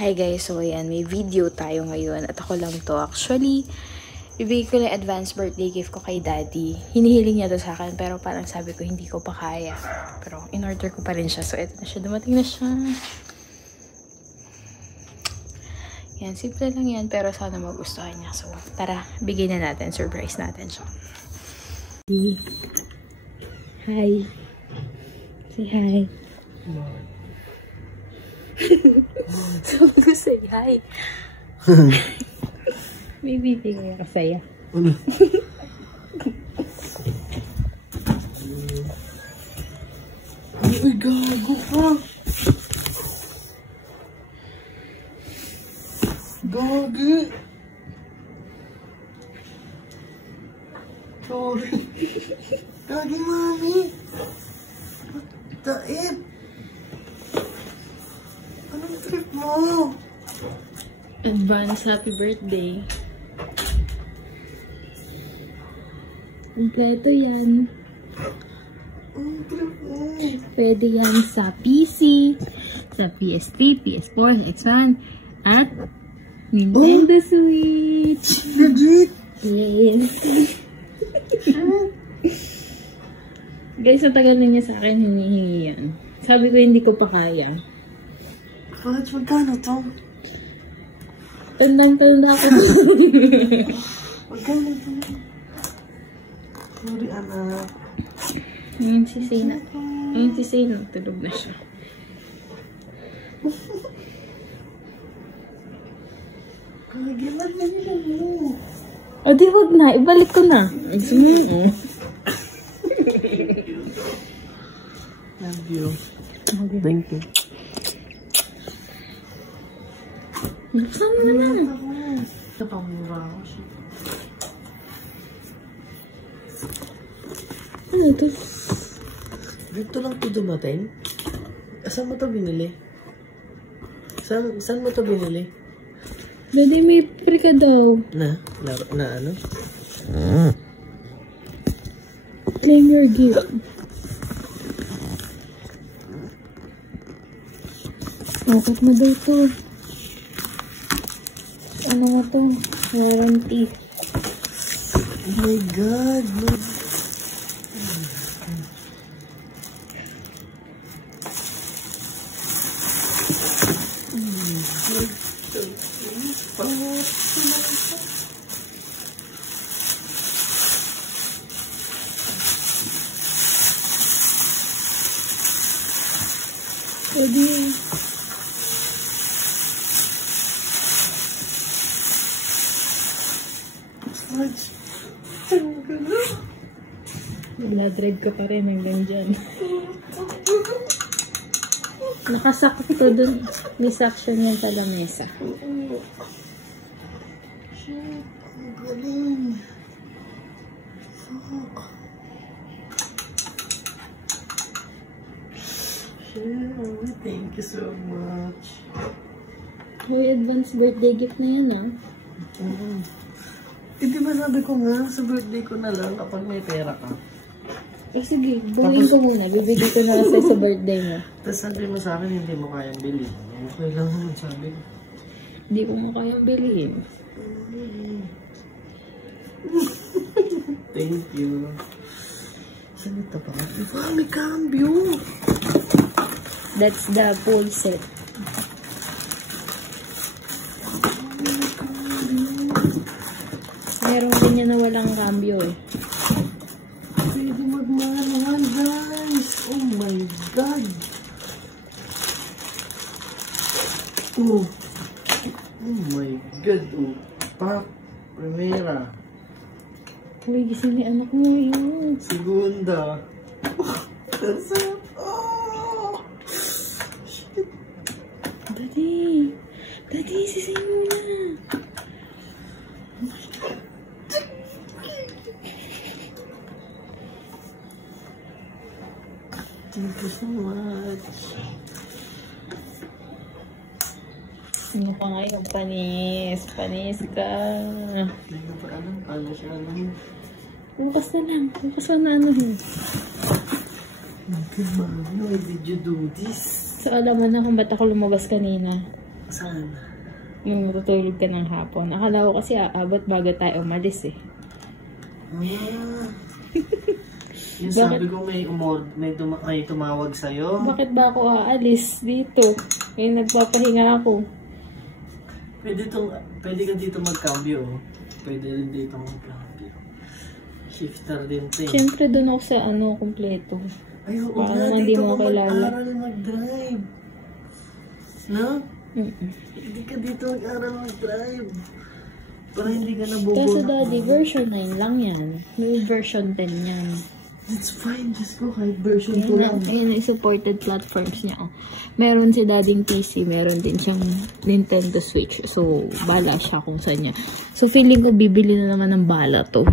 Hi guys, so ayan, may video tayo ngayon at ako lang to. Actually, ibigay ko na advance birthday gift ko kay daddy. Hinihiling niya to sa akin pero parang sabi ko hindi ko pa kaya. Pero in-order ko pa rin siya. So eto na siya, dumating na siya. Yan, simple lang yan pero sana magustuhan niya. So tara, bigay na natin, surprise natin siya. Hi. Say hi. So, ko say hi. May bibigay ka saya. Ano? Ay, gago ka. Gagi. Sorry. Gagi, mami. Taib. Anong trip mo? Advance happy birthday. Kompleto yan. Anong trip mo? Pwede yan sa PC, sa PS3, PS4, X1, at Nintendo Switch. Legit? Yes. Guys, ang tagal na niya sa akin hinihingi yan. Sabi ko hindi ko pa kaya. Fudge, magkano to? Tandang-tanda ako. Magkano to? Sorry, anak. Yung si Sina, tulog na siya. Kagilan na nila mo. O di wag na, ibalik ko na. Love you. Thank you. Buksan mo na. Ito pa mura ako siya. Ano ito? Dito lang ito dumating? Saan mo ito binili? Saan mo ito binili? Daddy, may free ka daw. Na ano? Claim your gift. Bakit mo daw ito? Ano nga to? Warranty. Oh my God! Pwede. Nagla-dread ko pa rin hanggang dyan. Nakasakot ko dun. May suction yan sa lamesa. Shit, ang galing. Fuck. Shit, thank you so much. Uy, advance birthday gift na yan, ah. Hindi ba sabi ko nga, sa birthday ko na lang kapag may pera ka. Eh, sige, buuin ko muna. Bibigay ko na lang sa birthday mo. Tapos sabi mo sa akin, hindi mo kayang bilhin. Okay lang naman sabi ko. Hindi ko nga kayang bilhin. Thank you. Saan ito pa? Iba, may cambio. That's the full set. Meron din niya na walang cambio eh. Pwede magmahal guys. Oh my God. Oh. Oh my God. Oh. Pak. Primera. Uy, gising ni anak mo yun. Segunda. Oh. Shit. Daddy. Daddy, sising mo na. Thank you so much. Ano pa nga yung panis? Panis ka. Hindi ko pa alam. Paano siya alam. Bukas na lang. Bukas na ano yun. Okay, mami. Why did you do this? So, alam mo na kung ba't ako lumabas kanina. Saan? Yung matutulog ka ng hapon. Akala ko kasi aabot bago tayo umalis eh. Yung sabi ko may tumawag sa'yo. Bakit ba ako aalis dito? Ngayon nagpapahinga ako. Pwede ka dito mag-cambio. Pwede rin dito mag-cambio. Shifter din ito. Siyempre doon ako sa kumpleto. Ay, oo baka nga, naman di dito mo ka kilala. mag-aral mag-drive. No? Hindi ka dito mag-aral mag-drive. Para hindi ka nabubunak. Kaso daddy, version 9 lang yan. May version 10 yan. It's fine, just go kahit version 2 lang. Ayan yung supported platforms niya. Oh. Meron si dading PC, meron din siyang Nintendo Switch. So, bala siya kung saan niya. So, feeling ko bibili na naman ng bala to.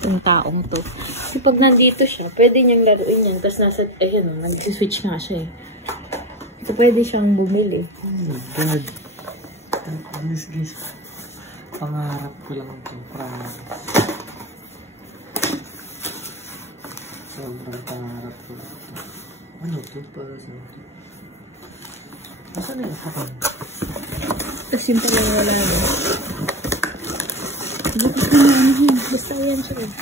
Itong taong to. Kasi pag nandito siya, pwede niyang laruin yan. Tapos nasa, ayun, nag-switch nga siya eh. So, pwede siyang bumili. Oh my God. Guys, pangarap ko lang ito. Promise. Sobrang pangarap ko lang ito. Ano ito? Para sa ito? Nasaan na yung sakang? Tapos yung pala wala na. Basta yan siya eh.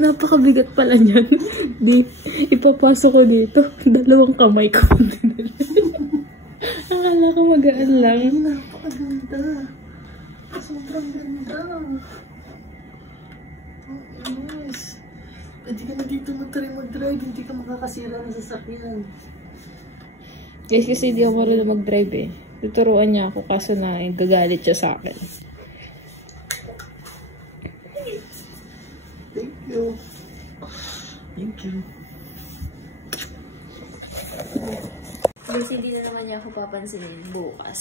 Napakabigat pala niyan. Di, ipapasok ko dito. Dalawang kamay ko. Akala ko magaan lang. Napakaganda. Sobrang ganda. Oh, yes. Pwede ka na dito mag-drive. Hindi ka makakasira ng sasakyan. Guys, kasi di ako marunong mag-drive eh. Tuturuan niya ako kaso na gagalit siya sa akin. Thank you. Thank you. Guys, hindi na naman niya ako papansinin bukas.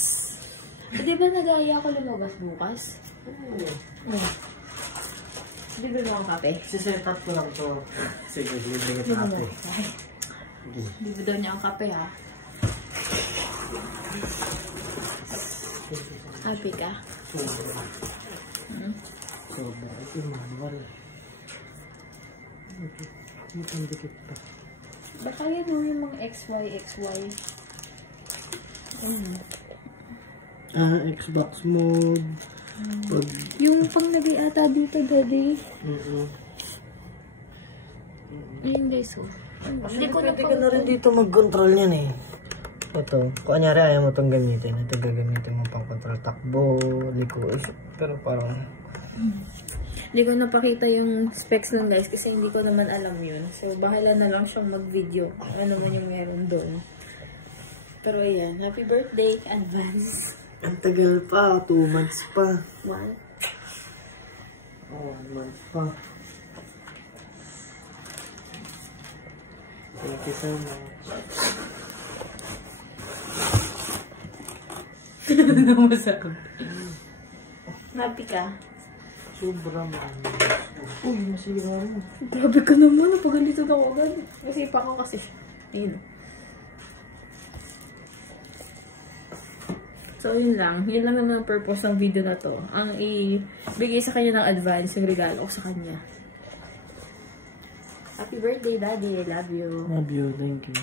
Di ba nag-aaya ako lumabas bukas? Oo. Di ba mo ang kape? Siset up ko lang to. Sige, libre ka kape. Di ba daw niya ang kape ha? Happy ka? Sobra. Sobra. Ito manual. Ito ang dikit pa. Baka yan yung mga XY. Xbox mode. Pag... Yung pang nag-iata dito, daddy. Ayun guys, oh. Hindi ko na pwede ka na rin dito mag-control yan eh. Ito, kung anyari ayaw mo itong gamitin, ito gagamitin mo pang control takbo, liko. Pero parang... Hindi ko napakita yung specs nun guys kasi hindi ko naman alam yun. So, bahala na lang siyang mag-video kung ano man yung meron doon. Pero ayan, happy birthday, advance. Ang tagal pa, 2 months pa. 1. Oh, 1 month pa. Thank you so much. Ano masakot? Happy ka? Sobra man. Uy, masira mo. Grabe ka naman, napagalito na ako agad. Kasi pa ko kasi siya. Ayun. So, yun lang. Yun lang naman ang purpose ng video na to. Ang ibigay sa kanya ng advance yung regalo ko sa kanya. Happy birthday, Daddy. I love you. Love you. Thank you.